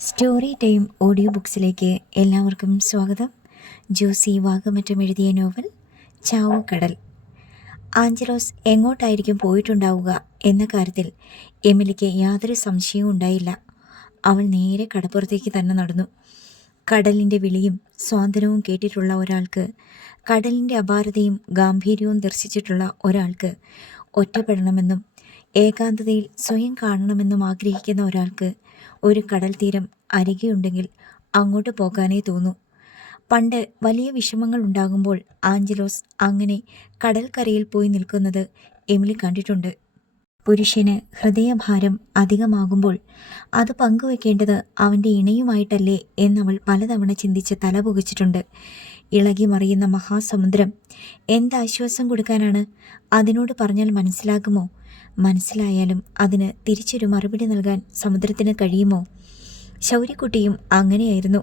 Story time audio ബുക്സിലേക്ക് എല്ലാവർക്കും സ്വാഗതം. ജോസി വാഗമറ്റം എഴുതിയ നോവൽ ചാവുകടൽ. ആഞ്ചലോസ് എങ്ങോട്ടായിരിക്കും പോയിട്ടുണ്ടാവുക എന്ന കാര്യത്തിൽ എമിലിക്ക് യാതൊരു സംശയവും ഉണ്ടായില്ല. അവൾ നേരെ കടപ്പുറത്തേക്ക് തന്നെ നടന്നു. കടലിൻ്റെ വിളിയും സ്വാതന്ത്ര്യവും കേട്ടിട്ടുള്ള ഒരാൾക്ക്, കടലിൻ്റെ അപാരതയും ഗാംഭീര്യവും ദർശിച്ചിട്ടുള്ള ഒരാൾക്ക്, ഒറ്റപ്പെടണമെന്നും ഏകാന്തതയിൽ സ്വയം കാണണമെന്നും ആഗ്രഹിക്കുന്ന ഒരാൾക്ക് ഒരു കടൽ തീരം അരികെയുണ്ടെങ്കിൽ അങ്ങോട്ട് പോകാനേ തോന്നൂ. പണ്ട് വലിയ വിഷമങ്ങൾ ഉണ്ടാകുമ്പോൾ ആഞ്ചലോസ് അങ്ങനെ കടൽക്കരയിൽ പോയി നിൽക്കുന്നത് എമിലി കണ്ടിട്ടുണ്ട്. പുരുഷന് ഹൃദയഭാരം അധികമാകുമ്പോൾ അത് പങ്കുവെക്കേണ്ടത് അവൻ്റെ ഇണയുമായിട്ടല്ലേ എന്നവൾ പലതവണ ചിന്തിച്ച് തല പുകച്ചിട്ടുണ്ട്. ഇളകി മറിയുന്ന മഹാസമുദ്രം എന്താശ്വാസം കൊടുക്കാനാണ്? അതിനോട് പറഞ്ഞാൽ മനസ്സിലാകുമോ? മനസ്സിലായാലും അതിന് തിരിച്ചൊരു മറുപടി നൽകാൻ സമുദ്രത്തിന് കഴിയുമോ? ശൗര്യക്കുട്ടിയും അങ്ങനെയായിരുന്നു.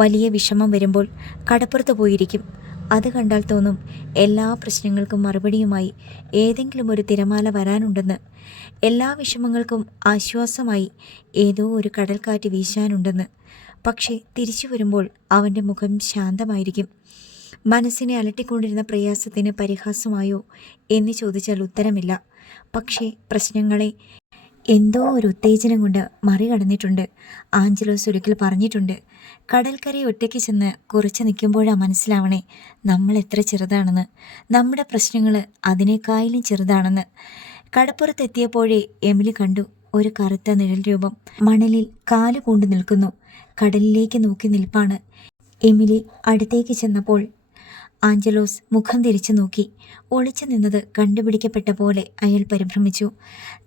വലിയ വിഷമം വരുമ്പോൾ കടപ്പുറത്ത് പോയിരിക്കും. അത് കണ്ടാൽ തോന്നും എല്ലാ പ്രശ്നങ്ങൾക്കും മറുപടിയുമായി ഏതെങ്കിലും ഒരു തിരമാല വരാനുണ്ടെന്ന്. എല്ലാ വിഷമങ്ങൾക്കും ആശ്വാസമായി ഏതോ ഒരു കടൽക്കാറ്റ് വീശാനുണ്ടെന്ന്. പക്ഷേ തിരിച്ചു വരുമ്പോൾ അവൻ്റെ മുഖം ശാന്തമായിരിക്കും. മനസ്സിനെ അലട്ടിക്കൊണ്ടിരുന്ന പ്രയാസത്തിന് പരിഹാസമായോ എന്ന് ചോദിച്ചാൽ ഉത്തരമില്ല. പക്ഷേ പ്രശ്നങ്ങളെ എന്തോ ഒരു ഉത്തേജനം കൊണ്ട് മറികടന്നിട്ടുണ്ട്. ആഞ്ചലോസ് ഒരിക്കൽ പറഞ്ഞിട്ടുണ്ട്, കടൽക്കരയെ ഒറ്റയ്ക്ക് ചെന്ന് കുറച്ച് നിൽക്കുമ്പോഴാണ് മനസ്സിലാവണേ നമ്മൾ എത്ര ചെറുതാണെന്ന്, നമ്മുടെ പ്രശ്നങ്ങൾ അതിനേക്കാളും ചെറുതാണെന്ന്. കടപ്പുറത്തെത്തിയപ്പോഴേ എമിലി കണ്ടു ഒരു കറുത്ത നിഴൽ രൂപം മണലിൽ കാല് പൂണ്ടു നിൽക്കുന്നു. കടലിലേക്ക് നോക്കി നിൽപ്പാണ്. എമിലി അടുത്തേക്ക് ചെന്നപ്പോൾ ആഞ്ചലോസ് മുഖം തിരിച്ചു നോക്കി. ഒളിച്ചു നിന്നത് കണ്ടുപിടിക്കപ്പെട്ട പോലെ അയാൾ പരിഭ്രമിച്ചു.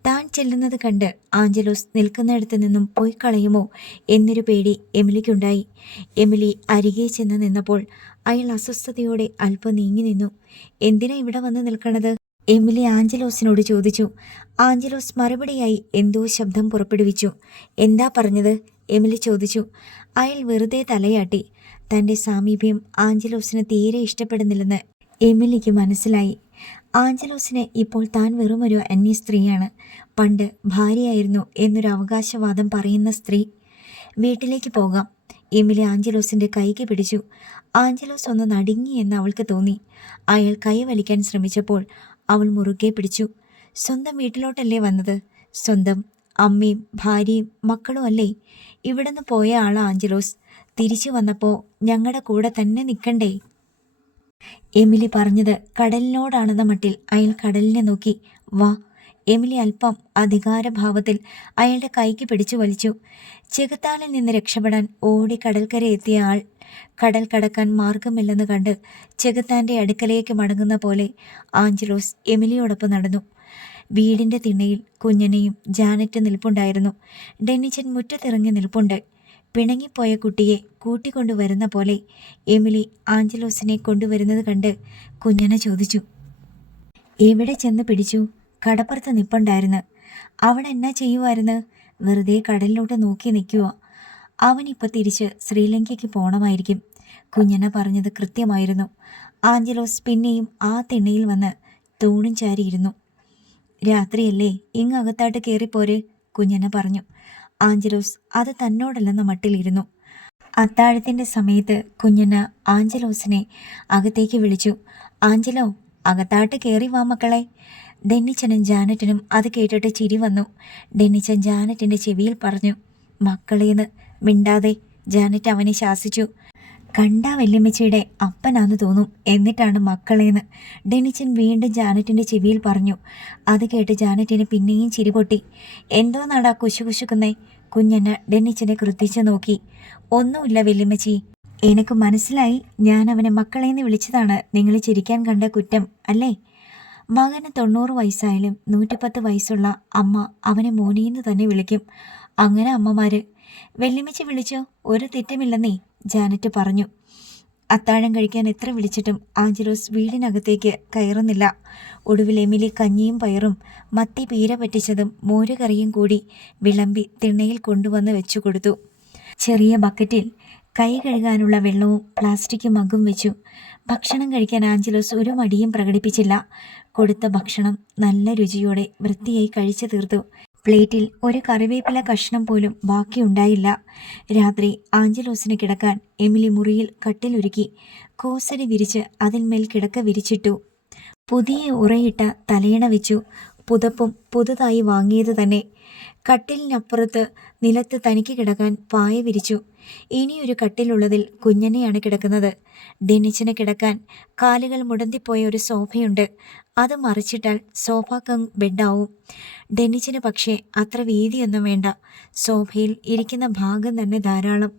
താൻ ചെല്ലുന്നത് കണ്ട് ആഞ്ചലോസ് നിൽക്കുന്നിടത്ത് നിന്നും പോയി കളയുമോ എന്നൊരു പേടി എമിലിക്കുണ്ടായി. എമിലി അരികെ ചെന്ന് നിന്നപ്പോൾ അയാൾ അസ്വസ്ഥതയോടെ അല്പം നീങ്ങി നിന്നു. എന്തിനാ ഇവിടെ വന്ന് നിൽക്കണത്? എമിലി ആഞ്ചലോസിനോട് ചോദിച്ചു. ആഞ്ചലോസ് മറുപടിയായി എന്തോ ശബ്ദം പുറപ്പെടുവിച്ചു. എന്താ പറഞ്ഞത്? എമിലി ചോദിച്ചു. അയാൾ വെറുതെ തലയാട്ടി. തൻ്റെ സാമീപ്യം ആഞ്ചലോസിന് തീരെ ഇഷ്ടപ്പെടുന്നില്ലെന്ന് എമിലിക്ക് മനസ്സിലായി. ആഞ്ചലോസിന് ഇപ്പോൾ താൻ വെറുമൊരു അന്യ സ്ത്രീയാണ്. പണ്ട് ഭാര്യയായിരുന്നു എന്നൊരു അവകാശവാദം പറയുന്ന സ്ത്രീ. വീട്ടിലേക്ക് പോകാം. എമിലി ആഞ്ചലോസിൻ്റെ കൈക്ക് പിടിച്ചു. ആഞ്ചലോസ് ഒന്ന് നടുങ്ങി എന്ന് അവൾക്ക് തോന്നി. അയാൾ കൈ വലിക്കാൻ ശ്രമിച്ചപ്പോൾ അവൾ മുറുകെ പിടിച്ചു. സ്വന്തം വീട്ടിലോട്ടല്ലേ വന്നത്? സ്വന്തം അമ്മയും ഭാര്യയും മക്കളും അല്ലേ? ഇവിടുന്ന് പോയ ആളാ ആഞ്ചലോസ്. തിരിച്ചു വന്നപ്പോൾ ഞങ്ങളുടെ കൂടെ തന്നെ നിൽക്കണ്ടേ? എമിലി പറഞ്ഞത് കടലിനോടാണെന്ന മട്ടിൽ അയാൾ കടലിനെ നോക്കി. വാ. എമിലി അല്പം അധികാരഭാവത്തിൽ അയാളുടെ കൈക്ക് പിടിച്ചു വലിച്ചു. ചെകുത്താനിൽ നിന്ന് രക്ഷപ്പെടാൻ ഓടി കടൽക്കര എത്തിയ ആൾ കടൽ കടക്കാൻ മാർഗമില്ലെന്ന് കണ്ട് ചെകുത്താൻ്റെ അടുക്കലേക്ക് മടങ്ങുന്ന പോലെ ആഞ്ചലോസ് എമിലിയോടൊപ്പം നടന്നു. വീടിൻ്റെ തിണ്ണയിൽ കുഞ്ഞനെയും ജാനറ്റ് നിൽപ്പുണ്ടായിരുന്നു. ഡെന്നിച്ചൻ മുറ്റത്തിറങ്ങി നിൽപ്പുണ്ട്. പിണങ്ങിപ്പോയ കുട്ടിയെ കൂട്ടിക്കൊണ്ടുവരുന്ന പോലെ എമിലി ആഞ്ചലോസിനെ കൊണ്ടുവരുന്നത് കണ്ട് കുഞ്ഞനെ ചോദിച്ചു, എവിടെ ചെന്ന് പിടിച്ചു? കടപ്പുറത്ത് നിൽപ്പുണ്ടായിരുന്നു. അവിടെ എന്നാ ചെയ്യുമായിരുന്നു? വെറുതെ കടലിലോട്ട് നോക്കി നിൽക്കുക. അവനിപ്പോൾ തിരിച്ച് ശ്രീലങ്കയ്ക്ക് പോകണമായിരിക്കും. കുഞ്ഞന പറഞ്ഞത് കൃത്യമായിരുന്നു. ആഞ്ചലോസ് പിന്നെയും ആ തിണ്ണയിൽ വന്ന് തൂണും ചാരിയിരുന്നു. രാത്രിയല്ലേ, ഇങ്ങകത്തായിട്ട് കയറിപ്പോര്, കുഞ്ഞന പറഞ്ഞു. ആഞ്ചലോസ് അത് തന്നോടല്ലെന്ന മട്ടിലിരുന്നു. അത്താഴത്തിൻ്റെ സമയത്ത് കുഞ്ഞന ആഞ്ചലോസിനെ അകത്തേക്ക് വിളിച്ചു. ആഞ്ചലോ, അകത്താട്ട് കയറി വാ മക്കളെ. ഡെന്നിച്ചനും ജാനറ്റിനും അത് കേട്ടിട്ട് ചിരി വന്നു. ഡെന്നിച്ചൻ ജാനറ്റിൻ്റെ ചെവിയിൽ പറഞ്ഞു, മക്കളേന്ന്. മിണ്ടാതെ, ജാനറ്റ് അവനെ ശാസിച്ചു. കണ്ടാ വല്യമ്മച്ചിയുടെ അപ്പനാന്ന് തോന്നും, എന്നിട്ടാണ് മക്കളേന്ന് ഡെന്നിച്ചൻ വീണ്ടും ജാനറ്റിൻ്റെ ചെവിയിൽ പറഞ്ഞു. അത് കേട്ട് ജാനറ്റിന് പിന്നെയും ചിരി പൊട്ടി. എന്തോ നാടാ കുശുകുശുക്കുന്നേ? കുഞ്ഞന ഡെന്നിച്ചനെ കൃത്തിച്ച് നോക്കി. ഒന്നുമില്ല വല്യമ്മച്ചി, എനിക്ക് മനസ്സിലായി. ഞാൻ അവനെ മക്കളേന്ന് വിളിച്ചതാണ് നിങ്ങൾ ചിരിക്കാൻ കണ്ട കുറ്റം അല്ലേ? മകന് 90 വയസ്സായാലും 110 വയസ്സുള്ള അമ്മ അവനെ മോനീന്ന് തന്നെ വിളിക്കും. അങ്ങനെ അമ്മമാര്. വെല്ലുമിച്ച് വിളിച്ചോ, ഒരു തെറ്റുമില്ലെന്നേ, ജാനറ്റ് പറഞ്ഞു. അത്താഴം കഴിക്കാൻ എത്ര വിളിച്ചിട്ടും ആഞ്ചലോസ് വീടിനകത്തേക്ക് കയറുന്നില്ല. ഒടുവിൽ എമിലി കഞ്ഞിയും പയറും മത്തി പീര പറ്റിച്ചതും മോരുകറിയും കൂടി വിളമ്പി തിണ്ണയിൽ കൊണ്ടുവന്ന് വെച്ചു കൊടുത്തു. ചെറിയ ബക്കറ്റിൽ കൈ കഴുകാനുള്ള വെള്ളവും പ്ലാസ്റ്റിക് മഗ്ഗും വെച്ചു. ഭക്ഷണം കഴിക്കാൻ ആഞ്ചലോസ് ഒരു മടിയും പ്രകടിപ്പിച്ചില്ല. കൊടുത്ത ഭക്ഷണം നല്ല രുചിയോടെ വൃത്തിയായി കഴിച്ചു തീർത്തു. പ്ലേറ്റിൽ ഒരു കറിവേപ്പില കഷ്ണം പോലും ബാക്കിയുണ്ടായില്ല. രാത്രി ആഞ്ചലോസിന് കിടക്കാൻ എമിലി മുറിയിൽ കട്ടിലൊരുക്കി കോസടി വിരിച്ച് അതിന്മേൽ കിടക്ക വിരിച്ചിട്ടു. പുതിയ ഉറയിട്ട തലയണ വെച്ചു. പുതപ്പും പുതുതായി വാങ്ങിയത് തന്നെ. കട്ടിലിനപ്പുറത്ത് നിലത്ത് തനിക്ക് കിടക്കാൻ പായ വിരിച്ചു. ഇനിയൊരു കട്ടിലുള്ളതിൽ കുഞ്ഞനെയാണ് കിടക്കുന്നത്. ഡെന്നിച്ചിന് കിടക്കാൻ കാലുകൾ മുടന്തിപ്പോയ ഒരു സോഫയുണ്ട്. അത് മറിച്ചിട്ടാൽ സോഫ കം ബെഡാവും. ഡെന്നിച്ചിന് പക്ഷേ അത്ര വീതിയൊന്നും വേണ്ട. സോഫയിൽ ഇരിക്കുന്ന ഭാഗം തന്നെ ധാരാളം.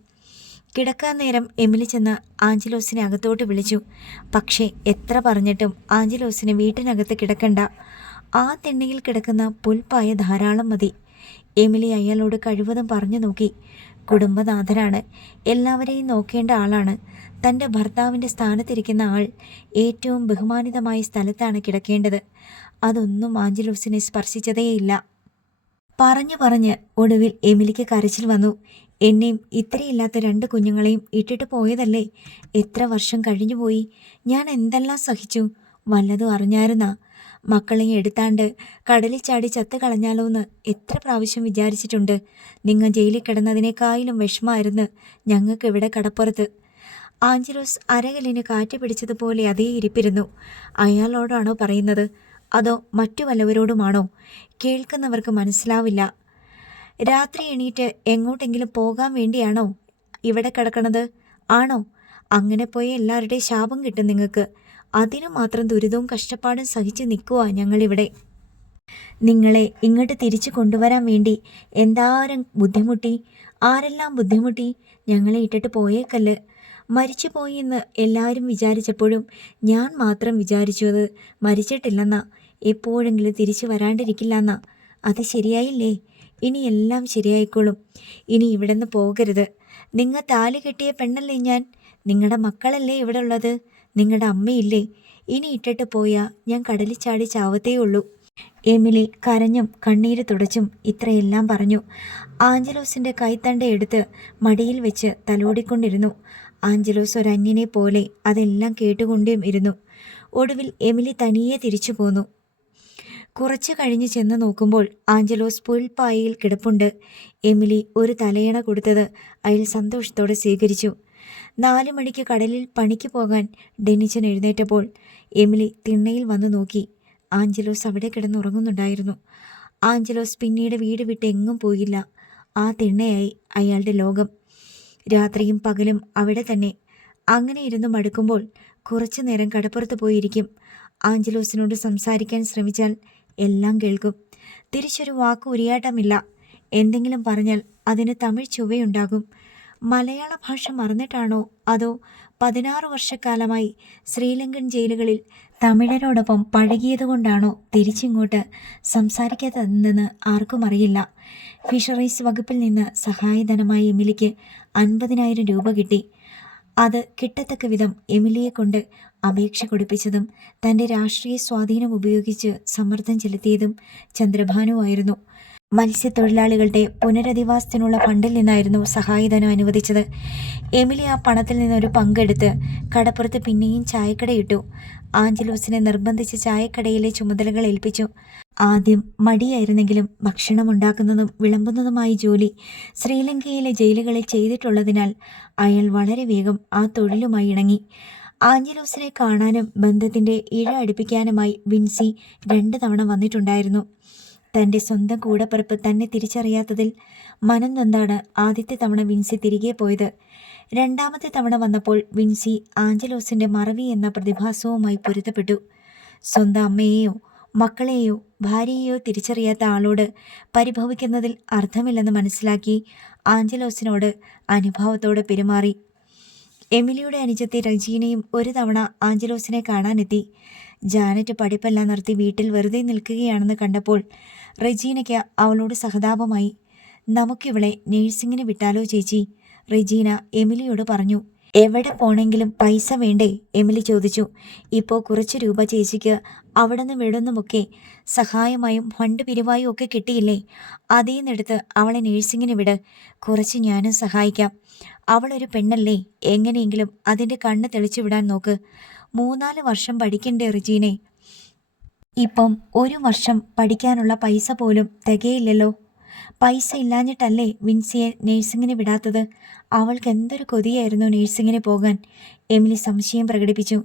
കിടക്കാൻ നേരം എമിലി ചെന്ന് ആഞ്ചലോസിനെ അകത്തോട്ട് വിളിച്ചു. പക്ഷേ എത്ര പറഞ്ഞിട്ടും ആഞ്ചലോസിന് വീട്ടിനകത്ത് കിടക്കണ്ട. ആ തിണ്ണയിൽ കിടക്കുന്ന പുൽപ്പായ ധാരാളം മതി. എമിലി അയാളോട് കഴിവതും പറഞ്ഞു നോക്കി. കുടുംബനാഥനാണ്, എല്ലാവരെയും നോക്കേണ്ട ആളാണ്. തൻ്റെ ഭർത്താവിൻ്റെ സ്ഥാനത്തിരിക്കുന്ന ആൾ ഏറ്റവും ബഹുമാനിതമായ സ്ഥലത്താണ് കിടക്കേണ്ടത്. അതൊന്നും ആഞ്ചലോസിനെ സ്പർശിച്ചതേയില്ല. പറഞ്ഞ് ഒടുവിൽ എമിലിക്ക് കരച്ചിൽ വന്നു. എന്നെയും ഇത്രയില്ലാത്ത 2 കുഞ്ഞുങ്ങളെയും ഇട്ടിട്ട് പോയതല്ലേ? എത്ര വർഷം കഴിഞ്ഞുപോയി. ഞാൻ എന്തെല്ലാം സഹിച്ചു. വല്ലതും അറിഞ്ഞായിരുന്നാ? മക്കളെയും എടുത്താണ്ട് കടലിൽ ചാടി ചത്ത് കളഞ്ഞാലോന്ന് എത്ര പ്രാവശ്യം വിചാരിച്ചിട്ടുണ്ട്. നിങ്ങൾ ജയിലിൽ കിടന്നതിനേക്കാളും വിഷമായിരുന്നു ഞങ്ങൾക്ക് ഇവിടെ കടപ്പുറത്ത്. ആഞ്ചലോസ് അരകലിന് കാറ്റ് പിടിച്ചതുപോലെ അതേ ഇരിപ്പിരുന്നു. അയാളോടാണോ പറയുന്നത്, അതോ മറ്റു വല്ലവരോടുമാണോ? കേൾക്കുന്നവർക്ക് മനസ്സിലാവില്ല. രാത്രി എണീറ്റ് എങ്ങോട്ടെങ്കിലും പോകാൻ വേണ്ടിയാണോ ഇവിടെ കിടക്കണത്? ആണോ? അങ്ങനെ പോയി എല്ലാവരുടെയും ശാപം കിട്ടും നിങ്ങൾക്ക്. അതിനു മാത്രം ദുരിതവും കഷ്ടപ്പാടും സഹിച്ച് നിൽക്കുക ഞങ്ങളിവിടെ. നിങ്ങളെ ഇങ്ങോട്ട് തിരിച്ചു കൊണ്ടുവരാൻ വേണ്ടി എന്താരും ബുദ്ധിമുട്ടി. ആരെല്ലാം ബുദ്ധിമുട്ടി. ഞങ്ങളെ ഇട്ടിട്ട് പോയേക്കല്ല്. മരിച്ചു പോയി എന്ന് എല്ലാവരും വിചാരിച്ചപ്പോഴും ഞാൻ മാത്രം വിചാരിച്ചത് മരിച്ചിട്ടില്ലെന്നാ. എപ്പോഴെങ്കിലും തിരിച്ചു വരാണ്ടിരിക്കില്ലെന്നാ. അത് ശരിയായില്ലേ? ഇനി എല്ലാം ശരിയായിക്കോളും. ഇനി ഇവിടെ നിന്ന് പോകരുത്. നിങ്ങൾ താലി കെട്ടിയ പെണ്ണല്ലേ ഞാൻ. നിങ്ങളുടെ മക്കളല്ലേ ഇവിടെ ഉള്ളത്. നിങ്ങളുടെ അമ്മയില്ലേ. ഇനി ഇട്ടിട്ട് പോയാൽ ഞാൻ കടലിൽ ചാടി ചാവത്തേ ഉള്ളൂ. എമിലി കരഞ്ഞും കണ്ണീര് തുടച്ചും ഇത്രയെല്ലാം പറഞ്ഞു. ആഞ്ചലോസിൻ്റെ കൈത്തണ്ട എടുത്ത് മടിയിൽ വെച്ച് തലോടിക്കൊണ്ടിരുന്നു. ആഞ്ചലോസ് ഒരന്യനെ പോലെ അതെല്ലാം കേട്ടുകൊണ്ടേയും ഇരുന്നു. ഒടുവിൽ എമിലി തനിയെ തിരിച്ചു പോന്നു. കുറച്ചു കഴിഞ്ഞ് ചെന്ന് നോക്കുമ്പോൾ ആഞ്ചലോസ് പുൽപ്പായയിൽ കിടപ്പുണ്ട്. എമിലി ഒരു തലയണ കൊടുത്തത് അയാൾ സന്തോഷത്തോടെ സ്വീകരിച്ചു. 4 മണിക്ക് കടലിൽ പണിക്ക് പോകാൻ ഡെന്നിച്ചൻ എഴുന്നേറ്റപ്പോൾ എമിലി തിണ്ണയിൽ വന്നു നോക്കി. ആഞ്ചലോസ് അവിടെ കിടന്നുറങ്ങുന്നുണ്ടായിരുന്നു. ആഞ്ചലോസ് പിന്നീട് വീട് വിട്ട് എങ്ങും പോയില്ല. ആ തിണ്ണയായി അയാളുടെ ലോകം. രാത്രിയും പകലും അവിടെ തന്നെ. അങ്ങനെ ഇരുന്ന് മടുക്കുമ്പോൾ കുറച്ചു നേരം കടപ്പുറത്ത് പോയിരിക്കും. ആഞ്ചലോസിനോട് സംസാരിക്കാൻ ശ്രമിച്ചാൽ എല്ലാം കേൾക്കും. തിരിച്ചൊരു വാക്ക് ഉരിയാട്ടമില്ല. എന്തെങ്കിലും പറഞ്ഞാൽ അതിന് തമിഴ് ചുവയുണ്ടാകും. മലയാള ഭാഷ മറന്നിട്ടാണോ അതോ 16 വർഷക്കാലമായി ശ്രീലങ്കൻ ജയിലുകളിൽ തമിഴരോടൊപ്പം പഴകിയതുകൊണ്ടാണോ തിരിച്ചിങ്ങോട്ട് സംസാരിക്കാത്തതെന്ന് ആർക്കും അറിയില്ല. ഫിഷറീസ് വകുപ്പിൽ നിന്ന് സഹായധനമായി എമിലിക്ക് 50,000 രൂപ കിട്ടി. അത് കിട്ടത്തക്ക വിധം എമിലിയെ കൊണ്ട് അപേക്ഷ കൊടുപ്പിച്ചതും തൻ്റെ രാഷ്ട്രീയ സ്വാധീനം ഉപയോഗിച്ച് സമ്മർദ്ദം ചെലുത്തിയതും ചന്ദ്രഭാനുവായിരുന്നു. മത്സ്യത്തൊഴിലാളികളുടെ പുനരധിവാസത്തിനുള്ള ഫണ്ടിൽ നിന്നായിരുന്നു സഹായധനം അനുവദിച്ചത്. എമിലി ആ പണത്തിൽ നിന്നൊരു പങ്കെടുത്ത് കടപ്പുറത്ത് പിന്നെയും ചായക്കടയിട്ടു. ആഞ്ചലോസിനെ നിർബന്ധിച്ച് ചായക്കടയിലെ ചുമതലകൾ ഏൽപ്പിച്ചു. ആദ്യം മടിയായിരുന്നെങ്കിലും ഭക്ഷണമുണ്ടാക്കുന്നതും വിളമ്പുന്നതുമായ ജോലി ശ്രീലങ്കയിലെ ജയിലുകളിൽ ചെയ്തിട്ടുള്ളതിനാൽ അയാൾ വളരെ വേഗം ആ തൊഴിലുമായി ഇണങ്ങി. ആഞ്ചലോസിനെ കാണാനും ബന്ധത്തിൻ്റെ ഇഴ അടുപ്പിക്കാനുമായി വിൻസി 2 തവണ വന്നിട്ടുണ്ടായിരുന്നു. തൻ്റെ സ്വന്തം കൂടപ്പിറപ്പ് തന്നെ തിരിച്ചറിയാത്തതിൽ മനം നൊന്താണ് ആദ്യത്തെ തവണ വിൻസി തിരികെ പോയത്. 2ാമത്തെ തവണ വന്നപ്പോൾ വിൻസി ആഞ്ചലോസിൻ്റെ മറവി എന്ന പ്രതിഭാസവുമായി പൊരുത്തപ്പെട്ടു. സ്വന്തം അമ്മയെയോ മക്കളെയോ ഭാര്യയെയോ തിരിച്ചറിയാത്ത ആളോട് പരിഭവിക്കുന്നതിൽ അർത്ഥമില്ലെന്ന് മനസ്സിലാക്കി ആഞ്ചലോസിനോട് അനുഭാവത്തോടെ പെരുമാറി. എമിലിയുടെ അനുജത്തി റെജീനയും ഒരു തവണ ആഞ്ചലോസിനെ കാണാനെത്തി. ജാനറ്റ് പഠിപ്പെല്ലാം നിർത്തി വീട്ടിൽ വെറുതെ നിൽക്കുകയാണെന്ന് കണ്ടപ്പോൾ റെജീനയ്ക്ക് അവളോട് സഹതാപമായി. നമുക്കിവളെ നേഴ്സിങ്ങിന് വിട്ടാലോ ചേച്ചി? റെജീന എമിലിയോട് പറഞ്ഞു. എവിടെ പോണെങ്കിലും പൈസ വേണ്ടേ? എമിലി ചോദിച്ചു. ഇപ്പോൾ കുറച്ച് രൂപ ചേച്ചിക്ക് അവിടെ നിന്ന് വിടുന്നുമൊക്കെ സഹായമായും ഫണ്ട് പിരിവായും ഒക്കെ കിട്ടിയില്ലേ? അതിൽ നിന്നെടുത്ത് അവളെ നേഴ്സിങ്ങിന് വിട്. കുറച്ച് ഞാനും സഹായിക്കാം. അവളൊരു പെണ്ണല്ലേ, എങ്ങനെയെങ്കിലും അതിൻ്റെ കണ്ണ് തെളിച്ചു വിടാൻ നോക്ക്. 3-4 വർഷം പഠിക്കണ്ടേ റെജീനെ? ഇപ്പം 1 വർഷം പഠിക്കാനുള്ള പൈസ പോലും തികയില്ലല്ലോ. പൈസ ഇല്ലാഞ്ഞിട്ടല്ലേ വിൻസിയെ നേഴ്സിങ്ങിന് വിടാത്തത്? അവൾക്ക് എന്തൊരു കൊതിയായിരുന്നു നേഴ്സിങ്ങിന് പോകാൻ. എമിലി സംശയം പ്രകടിപ്പിച്ചു.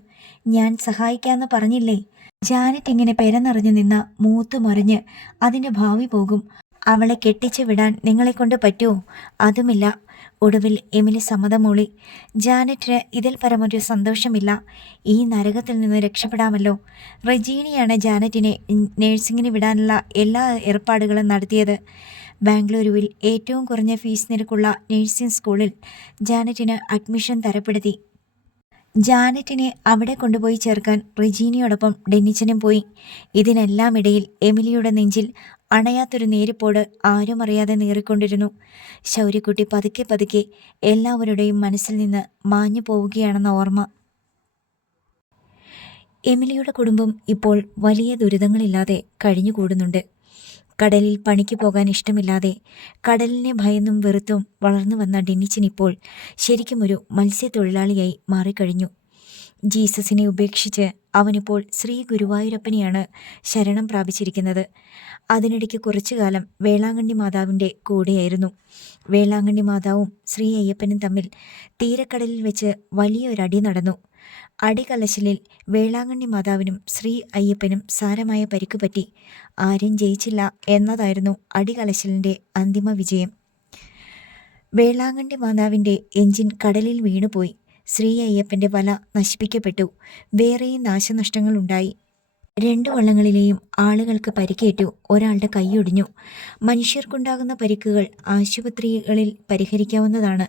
ഞാൻ സഹായിക്കാമെന്ന് പറഞ്ഞില്ലേ? ജാനറ്റ് ഇങ്ങനെ പെരനിറഞ്ഞു നിന്ന മൂത്തു മറിഞ്ഞ് അതിൻ്റെ ഭാവി പോകും. അവളെ കെട്ടിച്ചു വിടാൻ നിങ്ങളെക്കൊണ്ട് പറ്റുമോ? അതുമില്ല. ഒടുവിൽ എമിലി സമ്മതം മൂളി. ജാനറ്റിന് ഇതിൽ പരമൊരു സന്തോഷമില്ല. ഈ നരകത്തിൽ നിന്ന് രക്ഷപ്പെടാമല്ലോ. റെജീനിയാണ് ജാനറ്റിനെ നേഴ്സിങ്ങിന് വിടാനുള്ള എല്ലാ ഏർപ്പാടുകളും നടത്തിയത്. ബാംഗ്ലൂരുവിൽ ഏറ്റവും കുറഞ്ഞ ഫീസ് നിരക്കുള്ള നേഴ്സിംഗ് സ്കൂളിൽ ജാനറ്റിന് അഡ്മിഷൻ തരപ്പെടുത്തി. ജാനറ്റിനെ അവിടെ കൊണ്ടുപോയി ചേർക്കാൻ റെജീനിയോടൊപ്പം ഡെന്നിച്ചനും പോയി. ഇതിനെല്ലാം ഇടയിൽ എമിലിയുടെ നെഞ്ചിൽ അണയാത്തൊരു നേരിപ്പോട് ആരും അറിയാതെ നീറിക്കൊണ്ടിരുന്നു. ശൗര്യക്കുട്ടി പതുക്കെ പതുക്കെ എല്ലാവരുടെയും മനസ്സിൽ നിന്ന് മാഞ്ഞു പോവുകയാണെന്ന ഓർമ്മ. എമിലിയുടെ കുടുംബം ഇപ്പോൾ വലിയ ദുരിതങ്ങളില്ലാതെ കഴിഞ്ഞുകൂടുന്നുണ്ട്. കടലിൽ പണിക്ക് പോകാൻ ഇഷ്ടമില്ലാതെ കടലിനെ ഭയന്നും വെറുത്തും വളർന്നു വന്ന ഡെന്നിച്ചനിപ്പോൾ ശരിക്കും ഒരു മത്സ്യത്തൊഴിലാളിയായി മാറിക്കഴിഞ്ഞു. ജീസസിനെ ഉപേക്ഷിച്ച് അവനിപ്പോൾ ശ്രീ ഗുരുവായൂരപ്പനെയാണ് ശരണം പ്രാപിച്ചിരിക്കുന്നത്. അതിനിടയ്ക്ക് കുറച്ചു കാലം വേളാങ്കണ്ണി മാതാവിൻ്റെ കൂടെയായിരുന്നു. വേളാങ്കണ്ണി മാതാവും ശ്രീ അയ്യപ്പനും തമ്മിൽ തീരക്കടലിൽ വെച്ച് വലിയൊരടി നടന്നു. അടികലശലിൽ വേളാങ്കണ്ണി മാതാവിനും ശ്രീ അയ്യപ്പനും സാരമായ പരിക്ക് പറ്റി. ആരും ജയിച്ചില്ല എന്നതായിരുന്നു അടികലശലിൻ്റെ അന്തിമ വിജയം. വേളാങ്കണ്ണി മാതാവിൻ്റെ എഞ്ചിൻ കടലിൽ വീണുപോയി. ശ്രീ അയ്യപ്പൻ്റെ വല നശിപ്പിക്കപ്പെട്ടു. വേറെയും നാശനഷ്ടങ്ങളുണ്ടായി. 2 വള്ളങ്ങളിലെയും ആളുകൾക്ക് പരിക്കേറ്റു. ഒരാളുടെ കൈയൊടിഞ്ഞു. മനുഷ്യർക്കുണ്ടാകുന്ന പരിക്കുകൾ ആശുപത്രികളിൽ പരിഹരിക്കാവുന്നതാണ്.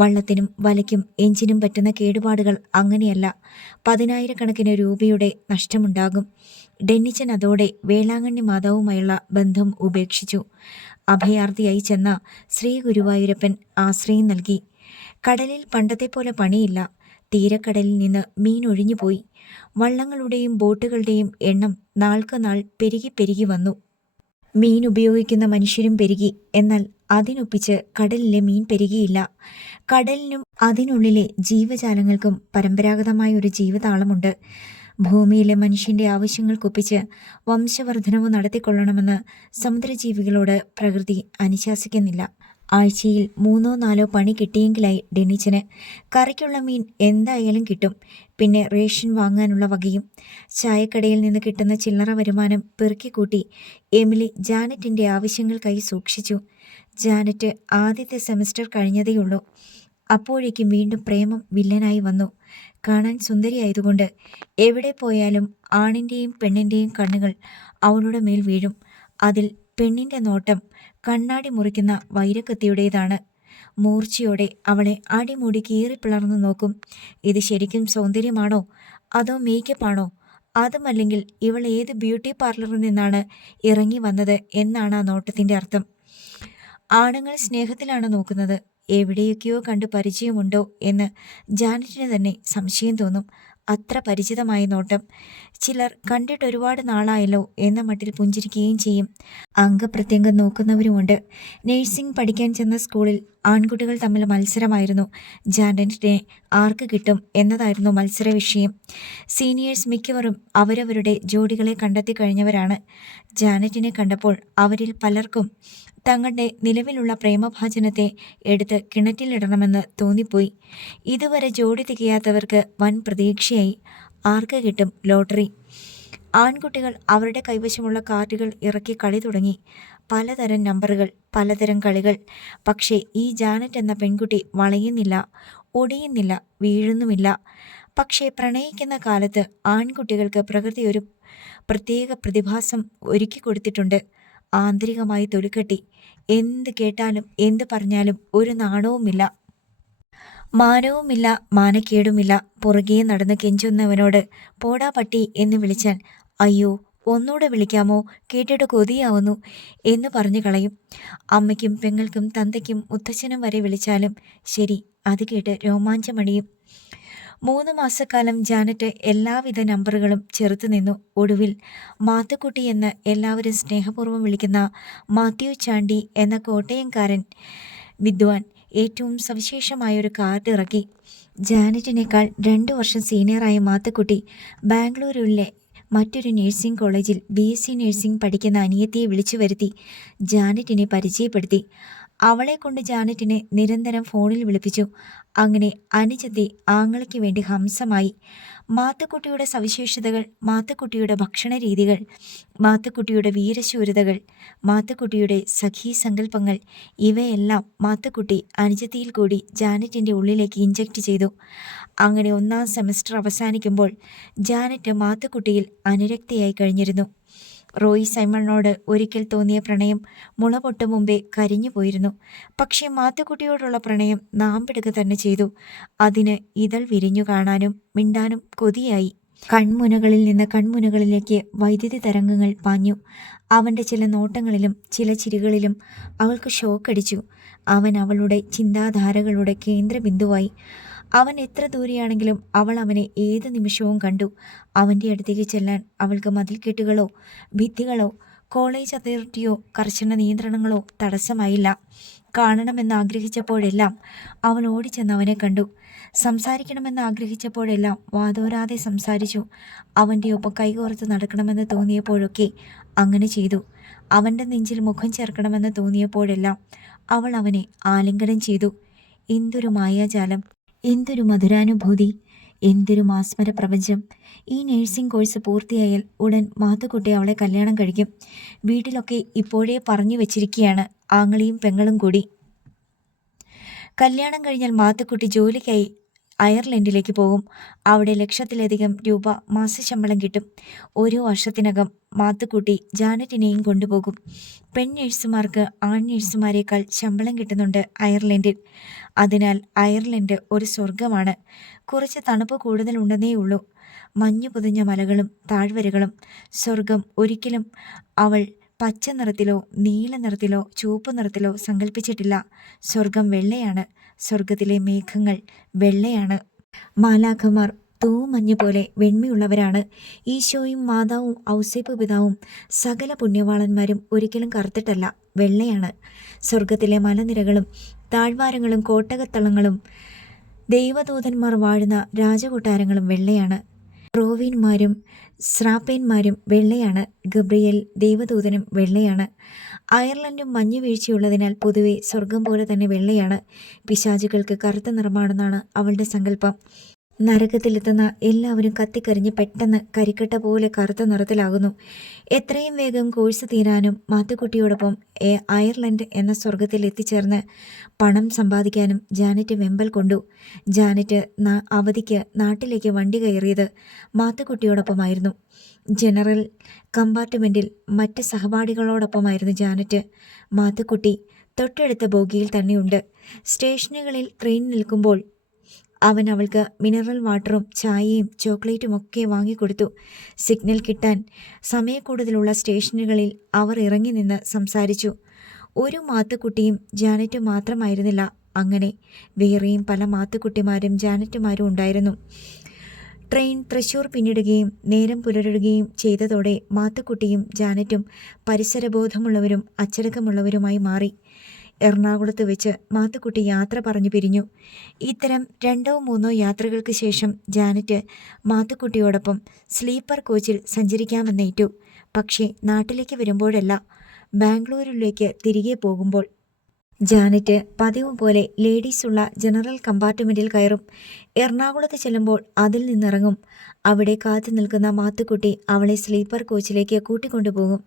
വള്ളത്തിനും വലയ്ക്കും എഞ്ചിനും പറ്റുന്ന കേടുപാടുകൾ അങ്ങനെയല്ല. 10,000-കണക്കിന് രൂപയുടെ നഷ്ടമുണ്ടാകും. ഡെന്നിച്ചൻ അതോടെ വേളാങ്കണ്ണി മാതാവുമായുള്ള ബന്ധം ഉപേക്ഷിച്ചു. അഭയാർത്ഥിയായി ചെന്ന ശ്രീ ഗുരുവായൂരപ്പൻ ആശ്രയം നൽകി. കടലിൽ പണ്ടത്തെ പോലെ പണിയില്ല. തീരക്കടലിൽ നിന്ന് മീൻ ഒഴിഞ്ഞുപോയി. വള്ളങ്ങളുടെയും ബോട്ടുകളുടെയും എണ്ണം നാൾക്ക് നാൾ പെരുകി പെരുകി വന്നു. മീൻ ഉപയോഗിക്കുന്ന മനുഷ്യരും പെരുകി. എന്നാൽ അതിനൊപ്പിച്ച് കടലിലെ മീൻ പെരുകിയില്ല. കടലിനും അതിനുള്ളിലെ ജീവജാലങ്ങൾക്കും പരമ്പരാഗതമായ ഒരു ജീവതാളമുണ്ട്. ഭൂമിയിലെ മനുഷ്യൻ്റെ ആവശ്യങ്ങൾക്കൊപ്പിച്ച് വംശവർദ്ധനവ് നടത്തിക്കൊള്ളണമെന്ന് സമുദ്രജീവികളോട് പ്രകൃതി അനുശാസിക്കുന്നില്ല. ആഴ്ചയിൽ 3-4 പണി കിട്ടിയെങ്കിലായി ഡെന്നിച്ചന്. കറിക്കുള്ള മീൻ എന്തായാലും കിട്ടും. പിന്നെ റേഷൻ വാങ്ങാനുള്ള വകയും. ചായക്കടയിൽ നിന്ന് കിട്ടുന്ന ചില്ലറ വരുമാനം പെറുക്കിക്കൂട്ടി എമിലി ജാനറ്റിൻ്റെ ആവശ്യങ്ങൾക്കായി സൂക്ഷിച്ചു. ജാനറ്റ് ആദ്യത്തെ സെമസ്റ്റർ കഴിഞ്ഞതേയുള്ളൂ. അപ്പോഴേക്കും വീണ്ടും പ്രേമം വില്ലനായി വന്നു. കാണാൻ സുന്ദരിയായതുകൊണ്ട് എവിടെ പോയാലും ആണിൻ്റെയും പെണ്ണിൻ്റെയും കണ്ണുകൾ അവളുടെ മേൽ വീഴും. അതിൽ പെണ്ണിൻ്റെ നോട്ടം കണ്ണാടി മുറിക്കുന്ന വൈരക്കത്തിയുടേതാണ്. മൂർച്ചയോടെ അവളെ അടിമുടി കീറിപ്പിളർന്നു നോക്കും. ഇത് ശരിക്കും സൗന്ദര്യമാണോ അതോ മേക്കപ്പാണോ? അതുമല്ലെങ്കിൽ ഇവൾ ഏത് ബ്യൂട്ടി പാർലറിൽ നിന്നാണ് ഇറങ്ങി വന്നത് എന്നാണ് ആ നോട്ടത്തിൻ്റെ അർത്ഥം. ആണുങ്ങൾ സ്നേഹത്തിലാണ് നോക്കുന്നത്. എവിടെയൊക്കെയോ കണ്ട് പരിചയമുണ്ടോ എന്ന് ജാനറ്റിന് തന്നെ സംശയം തോന്നും. അത്ര പരിചിതമായ നോട്ടം. ചിലർ കണ്ടിട്ടൊരുപാട് നാളായല്ലോ എന്ന മട്ടിൽ പുഞ്ചിരിക്കുകയും ചെയ്യും. അംഗപ്രത്യംഗം നോക്കുന്നവരുമുണ്ട്. നേഴ്സിംഗ് പഠിക്കാൻ ചെന്ന സ്കൂളിൽ ആൺകുട്ടികൾ തമ്മിൽ മത്സരമായിരുന്നു. ജാനറ്റിനെ ആർക്ക് കിട്ടും എന്നതായിരുന്നു മത്സര വിഷയം. സീനിയേഴ്സ് മിക്കവരും അവരവരുടെ ജോഡികളെ കണ്ടെത്തി കഴിഞ്ഞവരാണ്. ജാനറ്റിനെ കണ്ടപ്പോൾ അവരിൽ പലർക്കും തങ്ങളുടെ നിലവിലുള്ള പ്രേമഭാജനത്തെ എടുത്ത് കിണറ്റിലിടണമെന്ന് തോന്നിപ്പോയി. ഇതുവരെ ജോഡി തികയാത്തവർക്ക് വൻ പ്രതീക്ഷയായി. ആർക്ക് കിട്ടും ലോട്ടറി? ആൺകുട്ടികൾ അവരുടെ കൈവശമുള്ള കാർഡുകൾ ഇറക്കി കളി തുടങ്ങി. പലതരം നമ്പറുകൾ, പലതരം കളികൾ. പക്ഷേ ഈ ജാനറ്റ് എന്ന പെൺകുട്ടി വളയുന്നില്ല, ഒടിയുന്നില്ല, വീഴുന്നുമില്ല. പക്ഷേ പ്രണയിക്കുന്ന കാലത്ത് ആൺകുട്ടികൾക്ക് പ്രകൃതി ഒരു പ്രത്യേക പ്രതിഭാസം ഒരുക്കി കൊടുത്തിട്ടുണ്ട്. ആന്തരികമായി തൊലിക്കെട്ടി. എന്ത് കേട്ടാലും എന്ത് പറഞ്ഞാലും ഒരു നാണവുമില്ല, മാനവുമില്ല, മാനക്കേടുമില്ല. പുറകെ നടന്ന് കെഞ്ചുന്നവനോട് പോടാ പട്ടി എന്ന് വിളിച്ചാൽ അയ്യോ ഒന്നുകൂടെ വിളിക്കാമോ, കേട്ടിട്ട് കൊതിയാവുന്നു എന്ന് പറഞ്ഞു കളയും. അമ്മയ്ക്കും പെങ്ങൾക്കും തന്തയ്ക്കും മുത്തച്ഛനും വരെ വിളിച്ചാലും ശരി, അത് കേട്ട് രോമാഞ്ചമണിയും. 3 മാസക്കാലം ജാനറ്റ് എല്ലാവിധ നമ്പറുകളും ചെറുത്തു നിന്നു. ഒടുവിൽ മാത്തുക്കുട്ടി എന്ന് എല്ലാവരും സ്നേഹപൂർവ്വം വിളിക്കുന്ന മാത്യു ചാണ്ടി എന്ന കോട്ടയംകാരൻ വിദ്വാൻ ഏറ്റവും സവിശേഷമായൊരു കാർഡ് ഇറക്കി. ജാനറ്റിനേക്കാൾ 2 വർഷം സീനിയറായ മാത്തുക്കുട്ടി ബാംഗ്ലൂരിലെ മറ്റൊരു നഴ്സിംഗ് കോളേജിൽ BSc നഴ്സിംഗ് പഠിക്കുന്ന അനിയത്തിയെ വിളിച്ചു വരുത്തി ജാനറ്റിനെ പരിചയപ്പെടുത്തി. അവളെക്കൊണ്ട് ജാനറ്റിനെ നിരന്തരം ഫോണിൽ വിളിപ്പിച്ചു. അങ്ങനെ അനുജത്തി ആങ്ങളയ്ക്ക് വേണ്ടി ഹംസമായി. മാത്തുക്കുട്ടിയുടെ സവിശേഷതകൾ, മാത്തുക്കുട്ടിയുടെ ഭക്ഷണ രീതികൾ, മാത്തുക്കുട്ടിയുടെ വീരശൂരതകൾ, മാത്തുക്കുട്ടിയുടെ സഖീസങ്കല്പങ്ങൾ ഇവയെല്ലാം മാത്തുക്കുട്ടി അനുജത്തിയിൽ കൂടി ജാനറ്റിൻ്റെ ഉള്ളിലേക്ക് ഇഞ്ചക്ട് ചെയ്തു. അങ്ങനെ 1ാം സെമസ്റ്റർ അവസാനിക്കുമ്പോൾ ജാനറ്റ് മാത്തുക്കുട്ടിയിൽ അനുരക്തയായി കഴിഞ്ഞിരുന്നു. റോയ് സൈമണിനോട് ഒരിക്കൽ തോന്നിയ പ്രണയം മുള പൊട്ടും മുമ്പേ കരിഞ്ഞു പോയിരുന്നു. പക്ഷേ മാത്തുക്കുട്ടിയോടുള്ള പ്രണയം നാമ്പെടുക തന്നെ ചെയ്തു. അതിന് ഇതൾ വിരിഞ്ഞു കാണാനും മിണ്ടാനും കൊതിയായി. കൺമുനകളിൽ നിന്ന് കൺമുനകളിലേക്ക് വൈദ്യുതി തരംഗങ്ങൾ പാഞ്ഞു. അവൻ്റെ ചില നോട്ടങ്ങളിലും ചില ചിരികളിലും അവൾക്ക് ഷോക്കടിച്ചു. അവൻ അവളുടെ ചിന്താധാരകളുടെ കേന്ദ്രബിന്ദുവായി. അവൻ എത്ര ദൂരെയാണെങ്കിലും അവൾ അവനെ ഏത് നിമിഷവും കണ്ടു. അവൻ്റെ അടുത്തേക്ക് ചെല്ലാൻ അവൾക്ക് മതിൽക്കെട്ടുകളോ ഭിത്തികളോ കോളേജ് അതോറിറ്റിയോ കർശന നിയന്ത്രണങ്ങളോ തടസ്സമായില്ല. കാണണമെന്ന് ആഗ്രഹിച്ചപ്പോഴെല്ലാം അവൾ ഓടിച്ചെന്ന് അവനെ കണ്ടു. സംസാരിക്കണമെന്ന് ആഗ്രഹിച്ചപ്പോഴെല്ലാം വാതോരാതെ സംസാരിച്ചു. അവൻ്റെ ഒപ്പം കൈകോർത്ത് നടക്കണമെന്ന് തോന്നിയപ്പോഴൊക്കെ അങ്ങനെ ചെയ്തു. അവൻ്റെ നെഞ്ചിൽ മുഖം ചേർക്കണമെന്ന് തോന്നിയപ്പോഴെല്ലാം അവൾ അവനെ ആലിംഗനം ചെയ്തു. എന്തൊരു മായാജാലം, എന്തൊരു മധുരാനുഭൂതി, എന്തൊരു മാസ്മര പ്രപഞ്ചം! ഈ നഴ്സിംഗ് കോഴ്സ് പൂർത്തിയായാൽ ഉടൻ മാത്തുക്കുട്ടി അവളെ കല്യാണം കഴിക്കും. വീട്ടിലൊക്കെ ഇപ്പോഴേ പറഞ്ഞു വെച്ചിരിക്കുകയാണ്, ആങ്ങളെയും പെങ്ങളും കൂടി. കല്യാണം കഴിഞ്ഞാൽ മാത്തുക്കുട്ടി ജോലിക്കായി അയർലൻഡിലേക്ക് പോകും. അവിടെ ലക്ഷത്തിലധികം രൂപ മാസശമ്പളം കിട്ടും. ഓരോ വർഷത്തിനകം മാത്തുക്കുട്ടി ജാനറ്റിനെയും കൊണ്ടുപോകും. പെൺ നഴ്സുമാർക്ക് ആൺ നഴ്സുമാരേക്കാൾ ശമ്പളം കിട്ടുന്നുണ്ട് അയർലൻഡിൽ. അതിനാൽ അയർലൻഡ് ഒരു സ്വർഗമാണ്. കുറച്ച് തണുപ്പ് കൂടുതലുണ്ടെന്നേ ഉള്ളൂ. മഞ്ഞു പൊതിഞ്ഞ മലകളും താഴ്വരകളും. സ്വർഗം ഒരിക്കലും അവൾ പച്ച നിറത്തിലോ നീല നിറത്തിലോ ചുവപ്പ് നിറത്തിലോ സങ്കല്പിച്ചിട്ടില്ല. സ്വർഗം വെള്ളയാണ്. സ്വർഗത്തിലെ മേഘങ്ങൾ വെള്ളയാണ്. മാലാഖമാർ തൂമഞ്ഞ് പോലെ വെണ്മയുള്ളവരാണ്. ഈശോയും മാതാവും ഔസേപ്പ് പിതാവും സകല പുണ്യവാളന്മാരും ഒരിക്കലും കറുത്തിട്ടല്ല, വെള്ളയാണ്. സ്വർഗത്തിലെ മലനിരകളും താഴ്വാരങ്ങളും കോട്ടകത്തളങ്ങളും ദൈവദൂതന്മാർ വാഴുന്ന രാജകൊട്ടാരങ്ങളും വെള്ളയാണ്. റോവീന്മാരും സ്രാപ്പേന്മാരും വെള്ളയാണ്. ഗബ്രിയേൽ ദൈവദൂതനും വെള്ളയാണ്. അയർലൻഡും മഞ്ഞു വീഴ്ചയുള്ളതിനാൽ പൊതുവെ സ്വർഗം പോലെ തന്നെ വെള്ളയാണ്. പിശാചുകൾക്ക് കറുത്ത നിറമാണെന്നാണ് അവളുടെ സങ്കല്പം. നരകത്തിലെത്തുന്ന എല്ലാവരും കത്തിക്കരിഞ്ഞ് പെട്ടെന്ന് കരിക്കട്ട പോലെ കറുത്ത നിറത്തിലാകുന്നു. എത്രയും വേഗം കോഴ്സ് തീരാനും മാത്തുക്കുട്ടിയോടൊപ്പം അയർലൻഡ് എന്ന സ്വർഗത്തിൽ എത്തിച്ചേർന്ന് പണം സമ്പാദിക്കാനും ജാനറ്റ് വെമ്പൽ കൊണ്ടു. ജാനറ്റ് അവധിക്ക് നാട്ടിലേക്ക് വണ്ടി കയറിയത് മാത്തുക്കുട്ടിയോടൊപ്പമായിരുന്നു. ജനറൽ കമ്പാർട്ട്മെൻറ്റിൽ മറ്റ് സഹപാഠികളോടൊപ്പമായിരുന്നു ജാനറ്റ്. മാത്തുക്കുട്ടി തൊട്ടടുത്ത ബോഗിയിൽ തന്നെയുണ്ട്. സ്റ്റേഷനുകളിൽ ട്രെയിൻ നിൽക്കുമ്പോൾ അവൻ അവൾക്ക് മിനറൽ വാട്ടറും ചായയും ചോക്ലേറ്റും ഒക്കെ വാങ്ങിക്കൊടുത്തു. സിഗ്നൽ കിട്ടാൻ സമയക്കൂടുതലുള്ള സ്റ്റേഷനുകളിൽ അവർ ഇറങ്ങി നിന്ന് സംസാരിച്ചു. ഒരു മാത്തുക്കുട്ടിയും ജാനറ്റും മാത്രമായിരുന്നില്ല അങ്ങനെ. വേറെയും പല മാത്തുക്കുട്ടിമാരും ജാനറ്റുമാരും ഉണ്ടായിരുന്നു. ട്രെയിൻ തൃശ്ശൂർ പിന്നിടുകയും നേരം പുലരുകയും ചെയ്തതോടെ മാത്തുക്കുട്ടിയും ജാനറ്റും പരിസരബോധമുള്ളവരും അച്ചടക്കമുള്ളവരുമായി മാറി. എറണാകുളത്ത് വെച്ച് മാത്തുക്കുട്ടി യാത്ര പറഞ്ഞു പിരിഞ്ഞു. ഇത്തരം 2 or 3 യാത്രകൾക്ക് ശേഷം ജാനറ്റ് മാത്തുക്കുട്ടിയോടൊപ്പം സ്ലീപ്പർ കോച്ചിൽ സഞ്ചരിക്കാമെന്നേറ്റു. പക്ഷേ നാട്ടിലേക്ക് വരുമ്പോഴല്ല, ബാംഗ്ലൂരിലേക്ക് തിരികെ പോകുമ്പോൾ. ജാനറ്റ് പതിവ് പോലെ ലേഡീസുള്ള ജനറൽ കമ്പാർട്ട്മെൻറ്റിൽ കയറും. എറണാകുളത്ത് ചെല്ലുമ്പോൾ അതിൽ നിന്നിറങ്ങും. അവിടെ കാത്തു നിൽക്കുന്ന മാത്തുക്കുട്ടി അവളെ സ്ലീപ്പർ കോച്ചിലേക്ക് കൂട്ടിക്കൊണ്ടുപോകും.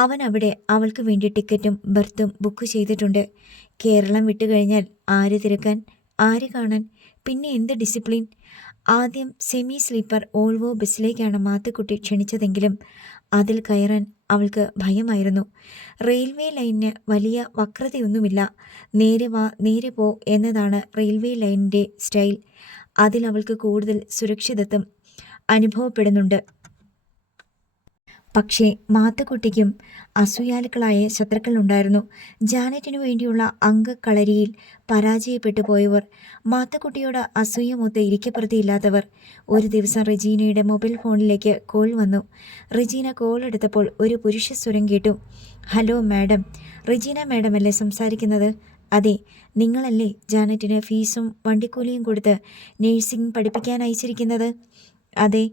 അവൻ അവിടെ അവൾക്ക് വേണ്ടി ടിക്കറ്റും ബർത്തും ബുക്ക് ചെയ്തിട്ടുണ്ട്. കേരളം വിട്ടുകഴിഞ്ഞാൽ ആര് തിരക്കാൻ, ആര് കാണാൻ, പിന്നെ എന്ത് ഡിസിപ്ലിൻ. ആദ്യം സെമി സ്ലീപ്പർ ഓൾവോ ബസ്സിലേക്കാണ് മാത്തുക്കുട്ടി ക്ഷണിച്ചതെങ്കിലും അതിൽ കയറാൻ അവൾക്ക് ഭയമായിരുന്നു. റെയിൽവേ ലൈനിന് വലിയ വക്രതയൊന്നുമില്ല. നേരെ വാ നേരെ പോ എന്നതാണ് റെയിൽവേ ലൈനിൻ്റെ സ്റ്റൈൽ. അതിൽ അവൾക്ക് കൂടുതൽ സുരക്ഷിതത്വം അനുഭവപ്പെടുന്നുണ്ട്. പക്ഷേ മാത്തുക്കുട്ടിക്കും അസൂയാലുക്കളായ ശത്രുക്കളുണ്ടായിരുന്നു. ജാനറ്റിനു വേണ്ടിയുള്ള അംഗക്കളരിയിൽ പരാജയപ്പെട്ടു പോയവർ, മാത്തുക്കുട്ടിയോട് അസൂയമൊത്ത് ഇരിക്കപ്രതിയില്ലാത്തവർ. ഒരു ദിവസം റെജീനയുടെ മൊബൈൽ ഫോണിലേക്ക് കോൾ വന്നു. റെജീന കോൾ എടുത്തപ്പോൾ ഒരു പുരുഷ സ്വരം കേട്ടു. ഹലോ മാഡം, റെജീന മാഡമല്ലേ സംസാരിക്കുന്നത്? അതെ, നിങ്ങളല്ലേ ജാനറ്റിന് ഫീസും വണ്ടിക്കൂലിയും കൊടുത്ത് നേഴ്സിംഗ് പഠിപ്പിക്കാൻ അയച്ചിരിക്കുന്നത്? അതെ.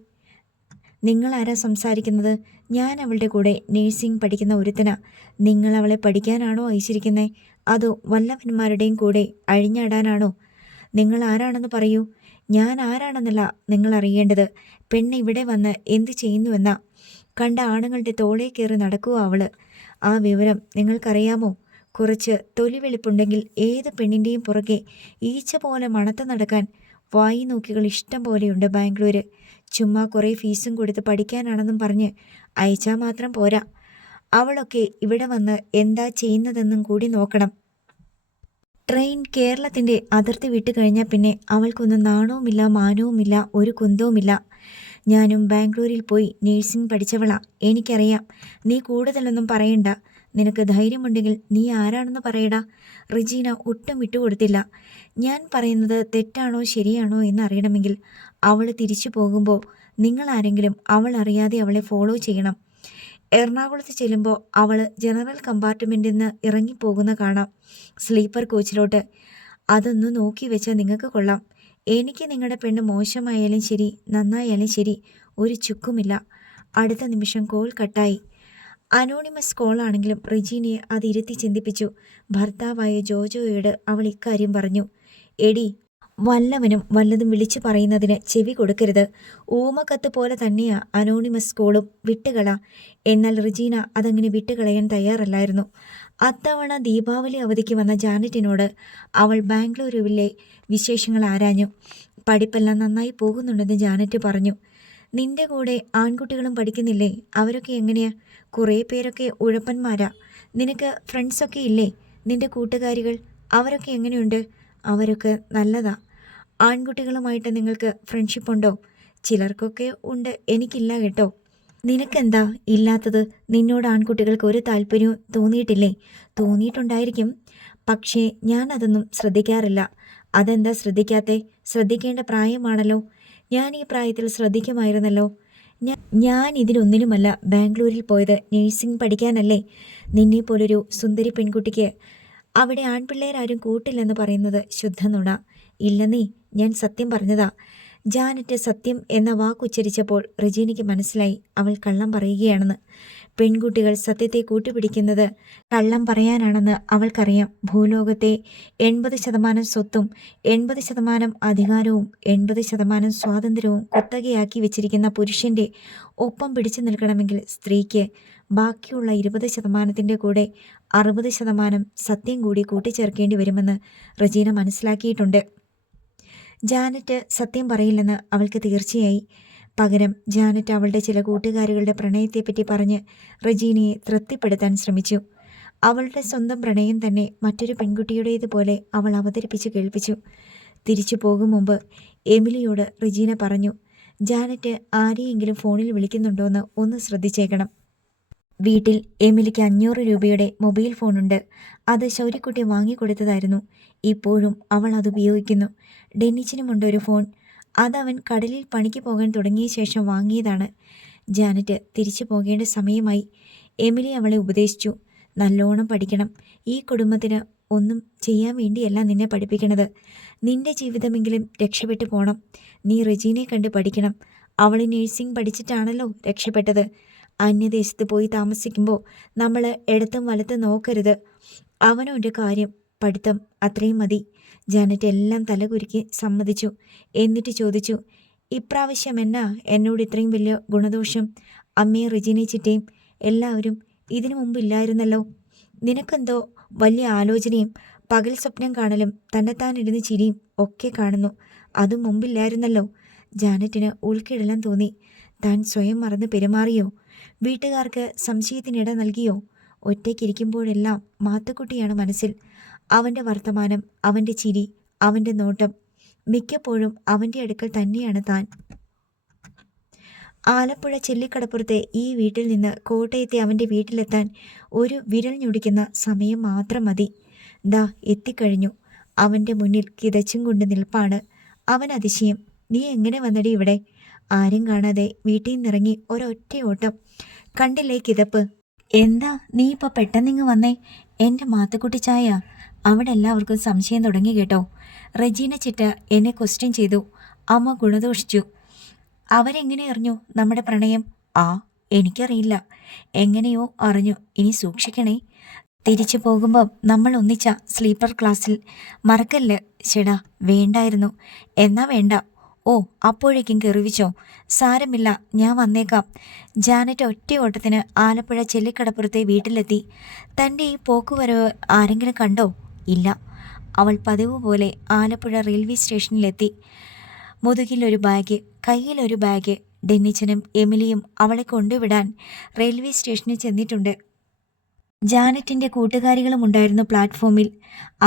നിങ്ങളാരാ സംസാരിക്കുന്നത്? ഞാൻ അവളുടെ കൂടെ നേഴ്സിംഗ് പഠിക്കുന്ന ഒരുത്തനാ. നിങ്ങൾ അവളെ പഠിക്കാനാണോ അയച്ചിരിക്കുന്നത്? അതോ വല്ലവന്മാരുടെയും കൂടെ അഴിഞ്ഞാടാനാണോ? നിങ്ങൾ ആരാണെന്ന് പറയൂ. ഞാൻ ആരാണെന്നല്ല നിങ്ങൾ അറിയേണ്ടത്, പെണ്ണ് ഇവിടെ വന്ന് എന്ത് ചെയ്യുന്നുവെന്നാ. കണ്ട ആണുങ്ങളുടെ തോളേ കയറി നടക്കുക അവള്. ആ വിവരം നിങ്ങൾക്കറിയാമോ? കുറച്ച് തൊലി വെളുപ്പുണ്ടെങ്കിൽ ഏത് പെണ്ണിൻ്റെയും പുറകെ ഈച്ച പോലെ മണത്ത് നടക്കാൻ വായി നോക്കികൾ ഇഷ്ടം പോലെയുണ്ട് ബാംഗ്ലൂര്. ചുമ്മാ കുറേ ഫീസും കൊടുത്ത് പഠിക്കാനാണെന്നും പറഞ്ഞ് അയച്ചാൽ മാത്രം പോരാ. അവളൊക്കെ ഇവിടെ വന്ന് എന്താ ചെയ്യുന്നതെന്നും കൂടി നോക്കണം. ട്രെയിൻ കേരളത്തിൻ്റെ അതിർത്തി വിട്ടു കഴിഞ്ഞാൽ പിന്നെ അവൾക്കൊന്നും നാണവുമില്ല, മാനവുമില്ല, ഒരു കുന്തവുമില്ല. ഞാനും ബാംഗ്ലൂരിൽ പോയി നേഴ്സിംഗ് പഠിച്ചവളാ. എനിക്കറിയാം. നീ കൂടുതലൊന്നും പറയണ്ട. നിനക്ക് ധൈര്യമുണ്ടെങ്കിൽ നീ ആരാണെന്ന് പറയടാ. റെജീന ഒട്ടും വിട്ടുകൊടുത്തില്ല. ഞാൻ പറയുന്നത് തെറ്റാണോ ശരിയാണോ എന്നറിയണമെങ്കിൽ അവൾ തിരിച്ചു പോകുമ്പോൾ നിങ്ങളാരെങ്കിലും അവൾ അറിയാതെ അവളെ ഫോളോ ചെയ്യണം. എറണാകുളത്ത് ചെല്ലുമ്പോൾ അവൾ ജനറൽ കമ്പാർട്ട്മെൻറ്റിൽ നിന്ന് ഇറങ്ങിപ്പോകുന്ന കാണാം, സ്ലീപ്പർ കോച്ചിലോട്ട്. അതൊന്ന് നോക്കി വെച്ചാൽ നിങ്ങൾക്ക് കൊള്ളാം. എനിക്ക് നിങ്ങളുടെ പെണ്ണ് മോശമായാലും ശരി നന്നായാലും ശരി ഒരു ചുക്കുമില്ല. അടുത്ത നിമിഷം കോൾ കട്ടായി. അനോണിമസ് കോളാണെങ്കിലും റെജീനയെ അതിരുത്തി ചിന്തിപ്പിച്ചു. ഭർത്താവായ ജോജോയോട് അവൾ ഇക്കാര്യം പറഞ്ഞു. എടി, വല്ലവനും വല്ലതും വിളിച്ചു പറയുന്നതിന് ചെവി കൊടുക്കരുത്. ഊമക്കത്ത് പോലെ തന്നെയാ അനോണിമസ് കോളും. വിട്ടുകള. എന്നാൽ റെജീന അതങ്ങനെ വിട്ടുകളയാൻ തയ്യാറല്ലായിരുന്നു. അത്തവണ ദീപാവലി അവധിക്ക് വന്ന ജാനറ്റിനോട് അവൾ ബാംഗ്ലൂരുവിലെ വിശേഷങ്ങൾ ആരാഞ്ഞു. പഠിപ്പെല്ലാം നന്നായി പോകുന്നുണ്ടെന്ന് ജാനറ്റ് പറഞ്ഞു. നിന്റെ കൂടെ ആൺകുട്ടികളും പഠിക്കുന്നില്ലേ? അവരൊക്കെ എങ്ങനെയാ? കുറേ പേരൊക്കെ ഉഴപ്പന്മാരാ. നിനക്ക് ഫ്രണ്ട്സൊക്കെ ഇല്ലേ? നിന്റെ കൂട്ടുകാരികൾ അവരൊക്കെ എങ്ങനെയുണ്ട്? അവരൊക്കെ നല്ലതാ. ആൺകുട്ടികളുമായിട്ട് നിങ്ങൾക്ക് ഫ്രണ്ട്ഷിപ്പ് ഉണ്ടോ? ചിലർക്കൊക്കെ ഉണ്ട്, എനിക്കില്ല കേട്ടോ. നിനക്കെന്താ ഇല്ലാത്തത്? നിന്നോട് ആൺകുട്ടികൾക്ക് ഒരു താല്പര്യവും തോന്നിയിട്ടില്ലേ? തോന്നിയിട്ടുണ്ടായിരിക്കും, പക്ഷേ ഞാൻ അതൊന്നും ശ്രദ്ധിക്കാറില്ല. അതെന്താ ശ്രദ്ധിക്കാത്തെ? ശ്രദ്ധിക്കേണ്ട പ്രായമാണല്ലോ. ഞാൻ ഈ പ്രായത്തിൽ ശ്രദ്ധിക്കുമായിരുന്നല്ലോ. ഞാൻ ഇതിനൊന്നിനുമല്ല ബാംഗ്ലൂരിൽ പോയത്. നേഴ്സിംഗ് പഠിക്കാനല്ലേ. നിന്നെപ്പോലൊരു സുന്ദരി പെൺകുട്ടിക്ക് അവിടെ ആൺപിള്ളേരാരും കൂട്ടില്ലെന്ന് പറയുന്നത് ശുദ്ധ നുണ. ഇല്ലെന്നേ, ഞാൻ സത്യം പറഞ്ഞതാ. ജാനറ്റ് സത്യം എന്ന വാക്കുച്ചരിച്ചപ്പോൾ റെജീനയ്ക്ക് മനസ്സിലായി അവൾ കള്ളം പറയുകയാണെന്ന്. പെൺകുട്ടികൾ സത്യത്തെ കൂട്ടുപിടിക്കുന്നത് കള്ളം പറയാനാണെന്ന് അവൾക്കറിയാം. ഭൂലോകത്തെ 80% സ്വത്തും 80% അധികാരവും 80% സ്വാതന്ത്ര്യവും കുത്തകയാക്കി വെച്ചിരിക്കുന്ന പുരുഷൻ്റെ ഒപ്പം പിടിച്ചു നിൽക്കണമെങ്കിൽ സ്ത്രീക്ക് ബാക്കിയുള്ള 20%ൻ്റെ കൂടെ 60% സത്യം കൂടി കൂട്ടിച്ചേർക്കേണ്ടി വരുമെന്ന് റെജീന മനസ്സിലാക്കിയിട്ടുണ്ട്. ജാനറ്റ് സത്യം പറയില്ലെന്ന് അവൾക്ക് തീർച്ചയായി. പകരം ജാനറ്റ് അവളുടെ ചില കൂട്ടുകാരികളുടെ പ്രണയത്തെപ്പറ്റി പറഞ്ഞ് റെജീനയെ തൃപ്തിപ്പെടുത്താൻ ശ്രമിച്ചു. അവളുടെ സ്വന്തം പ്രണയം തന്നെ മറ്റൊരു പെൺകുട്ടിയുടേതുപോലെ അവൾ അവതരിപ്പിച്ച് കേൾപ്പിച്ചു. തിരിച്ചു പോകും മുമ്പ് എമിലിയോട് റെജീന പറഞ്ഞു, ജാനറ്റ് ആരെയെങ്കിലും ഫോണിൽ വിളിക്കുന്നുണ്ടോയെന്ന് ഒന്ന് ശ്രദ്ധിച്ചേക്കണം. വീട്ടിൽ എമിലിക്ക് 500 രൂപയുടെ മൊബൈൽ ഫോണുണ്ട്. അത് ശൗര്യക്കുട്ടി വാങ്ങിക്കൊടുത്തതായിരുന്നു. ഇപ്പോഴും അവൾ അത് ഉപയോഗിക്കുന്നു. ഡെന്നിച്ചിനുമുണ്ടൊരു ഫോൺ. അതവൻ കടലിൽ പണിക്ക് പോകാൻ തുടങ്ങിയ ശേഷം വാങ്ങിയതാണ്. ജാനറ്റ് തിരിച്ചു പോകേണ്ട സമയമായി. എമിലി അവളെ ഉപദേശിച്ചു. നല്ലോണം പഠിക്കണം. ഈ കുടുംബത്തിന് ഒന്നും ചെയ്യാൻ വേണ്ടിയല്ല നിന്നെ പഠിപ്പിക്കണത്. നിന്റെ ജീവിതമെങ്കിലും രക്ഷപ്പെട്ടു പോകണം. നീ റെജീനയെ കണ്ട് പഠിക്കണം. അവൾ നേഴ്സിംഗ് പഠിച്ചിട്ടാണല്ലോ രക്ഷപ്പെട്ടത്. അന്യദേശത്ത് പോയി താമസിക്കുമ്പോൾ നമ്മൾ ഇടത്തും വലത്തും നോക്കരുത്. അവനൊരു കാര്യം, പഠിത്തം, അത്രയും മതി. ജാനറ്റ് എല്ലാം തലകുരുക്കി സമ്മതിച്ചു. എന്നിട്ട് ചോദിച്ചു, ഇപ്രാവശ്യം എന്നാ എന്നോട് ഇത്രയും വലിയ ഗുണദോഷം? അമ്മയും റെജീന ചിറ്റയും എല്ലാവരും ഇതിനു മുമ്പില്ലായിരുന്നല്ലോ. നിനക്കെന്തോ വലിയ ആലോചനയും പകൽ സ്വപ്നം കാണലും തന്നെത്താനിരുന്ന് ചിരിയും ഒക്കെ കാണുന്നു. അതും മുമ്പില്ലായിരുന്നല്ലോ. ജാനറ്റിന് ഉൾക്കിടലം തോന്നി. താൻ സ്വയം മറന്ന് പെരുമാറിയോ? വീട്ടുകാർക്ക് സംശയത്തിനിട നൽകിയോ? ഒറ്റയ്ക്കിരിക്കുമ്പോഴെല്ലാം മാത്തുക്കുട്ടിയാണ് മനസ്സിൽ. അവൻ്റെ വർത്തമാനം, അവൻ്റെ ചിരി, അവൻ്റെ നോട്ടം. മിക്കപ്പോഴും അവൻ്റെ അടുക്കൽ തന്നെയാണ് താൻ. ആലപ്പുഴ ചെല്ലിക്കടപ്പുറത്തെ ഈ വീട്ടിൽ നിന്ന് കോട്ടയത്തെ അവൻ്റെ വീട്ടിലെത്താൻ ഒരു വിരൽ ഞൊടിക്കുന്ന സമയം മാത്രം മതി. ദാ എത്തിക്കഴിഞ്ഞു. അവൻ്റെ മുന്നിൽ കിതച്ചും കൊണ്ട് നിൽപ്പാണ് അവൻ. അതിശയം. നീ എങ്ങനെ വന്നടി ഇവിടെ? ആരും കാണാതെ വീട്ടിൽ നിന്നിറങ്ങി ഒരൊറ്റ ഓട്ടം. കണ്ടില്ലേ കിതപ്പ്? എന്താ നീ ഇപ്പോൾ പെട്ടെന്നിങ്ങ് വന്നേ? എൻ്റെ മാത്തുക്കുട്ടി ചായ. അവിടെ എല്ലാവർക്കും സംശയം തുടങ്ങി കേട്ടോ. റെജീന ചിറ്റ എന്നെ ക്വസ്റ്റ്യൻ ചെയ്തു. അമ്മ ഗുണദോഷിച്ചു. അവരെങ്ങനെ അറിഞ്ഞു നമ്മുടെ പ്രണയം? ആ, എനിക്കറിയില്ല. എങ്ങനെയോ അറിഞ്ഞു. ഇനി സൂക്ഷിക്കണേ. തിരിച്ചു പോകുമ്പോൾ നമ്മൾ ഒന്നിച്ച സ്ലീപ്പർ ക്ലാസ്സിൽ. മറക്കല്ല്. ചേടാ, വേണ്ടായിരുന്നു. എന്നാ വേണ്ട. ഓ, അപ്പോഴേക്കും കെറിവിച്ചോ? സാരമില്ല, ഞാൻ വന്നേക്കാം. ജാനറ്റ് ഒറ്റ ഓട്ടത്തിന് ആലപ്പുഴ ചെല്ലിക്കടപ്പുറത്തെ വീട്ടിലെത്തി. തൻ്റെ ഈ പോക്കുവരവ് ആരെങ്കിലും കണ്ടോ? ഇല്ല. അവൾ പതിവ് പോലെ ആലപ്പുഴ റെയിൽവേ സ്റ്റേഷനിലെത്തി. മുതുകിലൊരു ബാഗ്, കയ്യിലൊരു ബാഗ്. ഡെന്നിച്ചനും എമിലിയും അവളെ കൊണ്ടുവിടാൻ റെയിൽവേ സ്റ്റേഷനിൽ ചെന്നിട്ടുണ്ട്. ജാനറ്റിൻ്റെ കൂട്ടുകാരികളും ഉണ്ടായിരുന്നു പ്ലാറ്റ്ഫോമിൽ.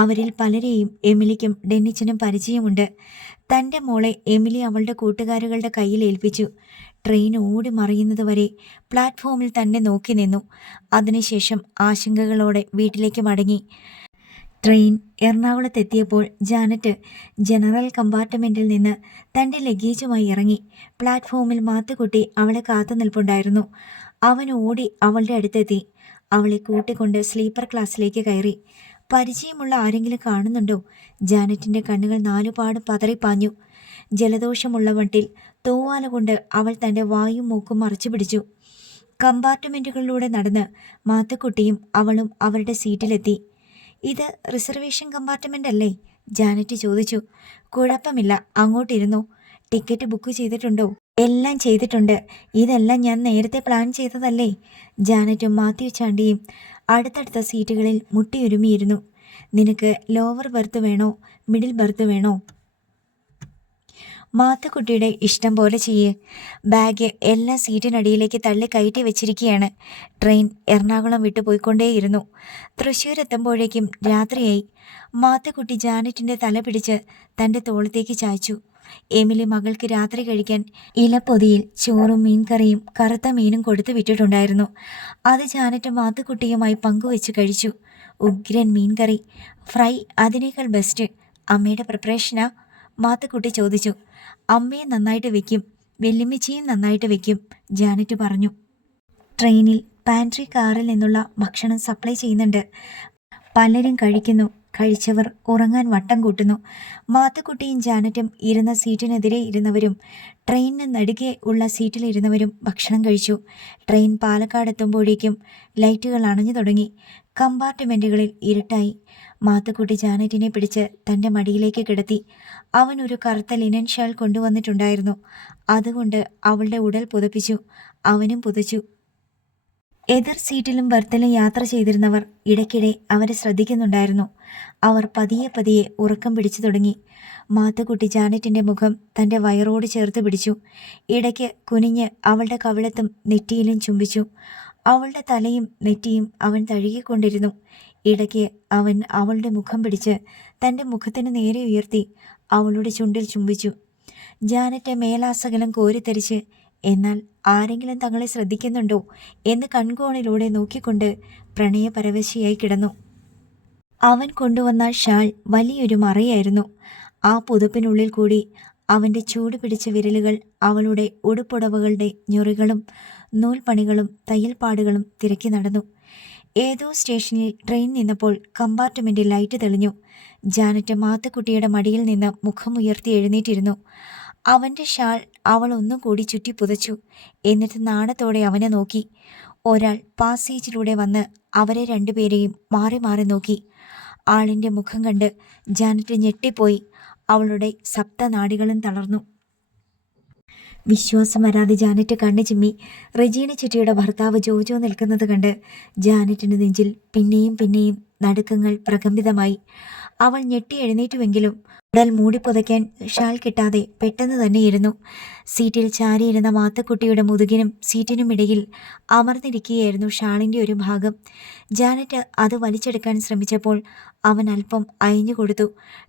അവരിൽ പലരെയും എമിലിക്കും ഡെന്നിച്ചനും പരിചയമുണ്ട്. തൻ്റെ മോളെ എമിലി അവളുടെ കൂട്ടുകാരികളുടെ കയ്യിൽ ഏൽപ്പിച്ചു. ട്രെയിൻ ഓടി മറിയുന്നതുവരെ പ്ലാറ്റ്ഫോമിൽ തന്നെ നോക്കി നിന്നു. അതിനുശേഷം ആശങ്കകളോടെ വീട്ടിലേക്ക് മടങ്ങി. ട്രെയിൻ എറണാകുളത്തെത്തിയപ്പോൾ ജാനറ്റ് ജനറൽ കമ്പാർട്ട്മെൻറ്റിൽ നിന്ന് തൻ്റെ ലഗേജുമായി ഇറങ്ങി. പ്ലാറ്റ്ഫോമിൽ മാത്തുക്കുട്ടി അവളെ കാത്തു നിൽപ്പുണ്ടായിരുന്നു. അവൻ ഓടി അവളുടെ അടുത്തെത്തി. അവളെ കൂട്ടിക്കൊണ്ട് സ്ലീപ്പർ ക്ലാസ്സിലേക്ക് കയറി. പരിചയമുള്ള ആരെങ്കിലും കാണുന്നുണ്ടോ? ജാനറ്റിൻ്റെ കണ്ണുകൾ നാലുപാടും പതറിപ്പാഞ്ഞു. ജലദോഷമുള്ള മട്ടിൽ തൂവാല കൊണ്ട് അവൾ തൻ്റെ വായും മൂക്കും മറച്ചു പിടിച്ചു. കമ്പാർട്ട്മെൻറ്റുകളിലൂടെ നടന്ന് മാത്തുക്കുട്ടിയും അവളും അവരുടെ സീറ്റിലെത്തി. ഇത് റിസർവേഷൻ കമ്പാർട്ട്മെൻ്റ് അല്ലേ? ജാനറ്റ് ചോദിച്ചു. കുഴപ്പമില്ല, അങ്ങോട്ടിരുന്നു. ടിക്കറ്റ് ബുക്ക് ചെയ്തിട്ടുണ്ടോ? എല്ലാം ചെയ്തിട്ടുണ്ട്. ഇതെല്ലാം ഞാൻ നേരത്തെ പ്ലാൻ ചെയ്തതല്ലേ? ജാനറ്റും മാത്യു ചാണ്ടിയും അടുത്തടുത്ത സീറ്റുകളിൽ മുട്ടിയൊരുമിയിരുന്നു. നിനക്ക് ലോവർ ബർത്ത് വേണോ, മിഡിൽ ബർത്ത് വേണോ? മാത്തുക്കുട്ടിയുടെ ഇഷ്ടം പോലെ ചെയ്യേ. ബാഗ് എല്ലാ സീറ്റിനടിയിലേക്ക് തള്ളി കയറ്റി വെച്ചിരിക്കുകയാണ്. ട്രെയിൻ എറണാകുളം വിട്ടു പോയിക്കൊണ്ടേയിരുന്നു. തൃശ്ശൂരെത്തുമ്പോഴേക്കും രാത്രിയായി. മാത്തുക്കുട്ടി ജാനറ്റിൻ്റെ തല പിടിച്ച് തൻ്റെ തോളത്തേക്ക് ചായ്ച്ചു. എമിലി മകൾക്ക് രാത്രി കഴിക്കാൻ ഇലപ്പൊതിയിൽ ചോറും മീൻകറിയും കറുത്ത മീനും കൊടുത്തു വിട്ടിട്ടുണ്ടായിരുന്നു. അത് ജാനറ്റ് മാത്തുക്കുട്ടിയുമായി പങ്കുവെച്ച് കഴിച്ചു. ഉഗ്രൻ മീൻകറി, ഫ്രൈ അതിനേക്കാൾ ബെസ്റ്റ്. അമ്മയുടെ പ്രിപ്പറേഷനാ? മാത്തുക്കുട്ടി ചോദിച്ചു. അമ്മയെ നന്നായിട്ട് വെക്കും, വെല്ലുമ്മച്ചിയും നന്നായിട്ട് വെക്കും, ജാനറ്റ് പറഞ്ഞു. ട്രെയിനിൽ പാൻട്രി കാറിൽ നിന്നുള്ള ഭക്ഷണം സപ്ലൈ ചെയ്യുന്നുണ്ട്. പലരും കഴിക്കുന്നു. കഴിച്ചവർ ഉറങ്ങാൻ വട്ടം കൂട്ടുന്നു. മാത്തുക്കുട്ടിയും ജാനറ്റും ഇരുന്ന സീറ്റിനെതിരെ ഇരുന്നവരും ട്രെയിനിന് നടുകെ ഉള്ള സീറ്റിലിരുന്നവരും ഭക്ഷണം കഴിച്ചു. ട്രെയിൻ പാലക്കാട് എത്തുമ്പോഴേക്കും ലൈറ്റുകൾ അണഞ്ഞു തുടങ്ങി. കമ്പാർട്ട്മെൻറ്റുകളിൽ ഇരുട്ടായി. മാത്തുക്കുട്ടി ജാനറ്റിനെ പിടിച്ച് തൻ്റെ മടിയിലേക്ക് കിടത്തി. അവൻ ഒരു കറുത്ത ലിനൻ ഷാൾ കൊണ്ടുവന്നിട്ടുണ്ടായിരുന്നു. അതുകൊണ്ട് അവളുടെ ഉടൽ പുതപ്പിച്ചു. അവനും പുതച്ചു. എതിർ സീറ്റിലും ബർത്തിലും യാത്ര ചെയ്തിരുന്നവർ ഇടയ്ക്കിടെ അവരെ ശ്രദ്ധിക്കുന്നുണ്ടായിരുന്നു. അവർ പതിയെ പതിയെ ഉറക്കം പിടിച്ചു തുടങ്ങി. മാത്തുക്കുട്ടി ജാനറ്റിൻ്റെ മുഖം തൻ്റെ വയറോട് ചേർത്ത് പിടിച്ചു. ഇടയ്ക്ക് കുനിഞ്ഞ് അവളുടെ കവിളത്തും നെറ്റിയിലും ചുംബിച്ചു. അവളുടെ തലയും നെറ്റിയും അവൻ തഴുകിക്കൊണ്ടിരുന്നു. ഇടയ്ക്ക് അവൻ അവളുടെ മുഖം പിടിച്ച് തൻ്റെ മുഖത്തിന് നേരെ ഉയർത്തി അവളുടെ ചുണ്ടിൽ ചുംബിച്ചു. ജാനറ്റ് മേലാസകലം കോരിത്തരിച്ച്, എന്നാൽ ആരെങ്കിലും തങ്ങളെ ശ്രദ്ധിക്കുന്നുണ്ടോ എന്ന് കൺകോണിലൂടെ നോക്കിക്കൊണ്ട് പ്രണയപരവശിയായി കിടന്നു. അവൻ കൊണ്ടുവന്ന ഷാൾ വലിയൊരു മറയായിരുന്നു. ആ പുതപ്പിനുള്ളിൽ കൂടി അവൻ്റെ ചൂട് പിടിച്ച വിരലുകൾ അവളുടെ ഉടുപ്പുടവകളുടെ ഞൊറികളും നൂൽപ്പണികളും തയ്യൽപ്പാടുകളും തിരക്കി നടന്നു. ഏതോ സ്റ്റേഷനിൽ ട്രെയിൻ നിന്നപ്പോൾ കമ്പാർട്ട്മെൻറ്റിൽ ലൈറ്റ് തെളിഞ്ഞു. ജാനറ്റ് മാത്തുക്കുട്ടിയുടെ മടിയിൽ നിന്ന് മുഖമുയർത്തി എഴുന്നേറ്റിരുന്നു. അവൻ്റെ ഷാൾ അവൾ ഒന്നും കൂടി ചുറ്റി പുതച്ചു. എന്നിട്ട് നാണത്തോടെ അവനെ നോക്കി. ഒരാൾ പാസേജിലൂടെ വന്ന് അവരെ രണ്ടുപേരെയും മാറി മാറി നോക്കി. ആളിൻ്റെ മുഖം കണ്ട് ജാനറ്റ് ഞെട്ടിപ്പോയി. അവളുടെ സപ്തനാഡികളും തളർന്നു. വിശ്വാസം വരാതെ ജാനറ്റ് കണ്ണു ചിമ്മി. റെജീന ചിറ്റിയുടെ ഭർത്താവ് ജോജോ നിൽക്കുന്നത് കണ്ട് ജാനറ്റിൻ്റെ നെഞ്ചിൽ പിന്നെയും പിന്നെയും നടുക്കങ്ങൾ പ്രകമ്പിതമായി. അവൾ ഞെട്ടി എഴുന്നേറ്റുവെങ്കിലും ഉടൽ മൂടിപ്പുതയ്ക്കാൻ ഷാൾ കിട്ടാതെ പെട്ടെന്ന് തന്നെ ഇരുന്നു. സീറ്റിൽ ചാരിയിരുന്ന മാത്തുക്കുട്ടിയുടെ മുതുകിനും സീറ്റിനുമിടയിൽ അമർന്നിരിക്കുകയായിരുന്നു ഷാളിൻ്റെ ഒരു ഭാഗം. ജാനറ്റ് അത് വലിച്ചെടുക്കാൻ ശ്രമിച്ചപ്പോൾ അവൻ അല്പം അയഞ്ഞു കൊടുത്തു.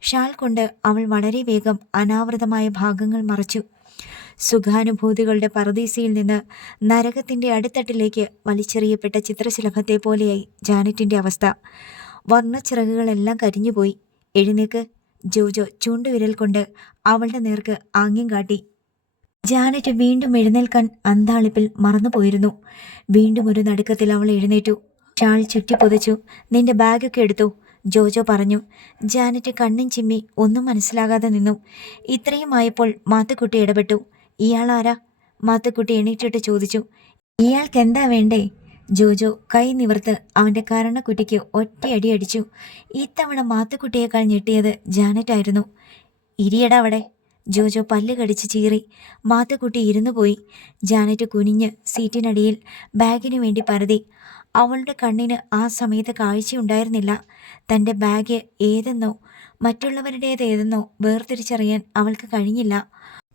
ഷാൾ കൊണ്ട് അവൾ വളരെ വേഗം അനാവൃതമായ ഭാഗങ്ങൾ മറച്ചു. സുഖാനുഭൂതികളുടെ പറുദീസയിൽ നിന്ന് നരകത്തിൻ്റെ അടിത്തട്ടിലേക്ക് വലിച്ചെറിയപ്പെട്ട ചിത്രശലഭത്തെ പോലെയായി ജാനറ്റിൻ്റെ അവസ്ഥ. വർണ്ണച്ചിറകുകളെല്ലാം കരിഞ്ഞുപോയി. എഴുന്നേക്ക്, ജോജോ ചൂണ്ടുവിരൽ കൊണ്ട് അവളുടെ നേർക്ക് ആംഗ്യം കാട്ടി. ജാനറ്റ് വീണ്ടും എഴുന്നേൽക്കാൻ അന്താളിപ്പിൽ മറന്നുപോയിരുന്നു. വീണ്ടും ഒരു നടുക്കത്തിൽ അവൾ എഴുന്നേറ്റു. ഷാൾ ചുറ്റി പുതച്ചു. നിന്റെ ബാഗൊക്കെ എടുത്തു, ജോജോ പറഞ്ഞു. ജാനറ്റ് കണ്ണും ചിമ്മി ഒന്നും മനസ്സിലാകാതെ നിന്നു. ഇത്രയും ആയപ്പോൾ മാത്തുക്കുട്ടി ഇടപെട്ടു. ഇയാളാരാ? മാത്തുക്കുട്ടി എണീറ്റിട്ട് ചോദിച്ചു. ഇയാൾക്ക് എന്താ വേണ്ടേ? ജോജോ കൈ നിവർത്ത് അവൻ്റെ കരണക്കുറ്റിക്ക് ഒറ്റയടി അടിച്ചു. ഇത്തവണ മാത്തുക്കുട്ടിയേക്കാൾ ഞെട്ടിയത് ജാനറ്റായിരുന്നു. ഇരിയട അവിടെ. ജോജോ പല്ല് കടിച്ച് ചീറി. മാത്തുക്കുട്ടി ഇരുന്നു പോയി. ജാനറ്റ് കുനിഞ്ഞ് സീറ്റിനടിയിൽ ബാഗിനു വേണ്ടി പരതി. അവളുടെ കണ്ണിന് ആ സമയത്ത് കാഴ്ചയുണ്ടായിരുന്നില്ല. തൻ്റെ ബാഗ് ഏതെന്നോ മറ്റുള്ളവരുടേതേതെന്നോ വേർതിരിച്ചറിയാൻ അവൾക്ക് കഴിഞ്ഞില്ല.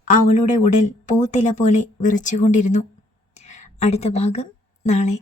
അവളുടെ ഉടൽ പൂത്തില പോലെ വിറച്ചുകൊണ്ടിരുന്നു. അടുത്ത ഭാഗം നാളെ.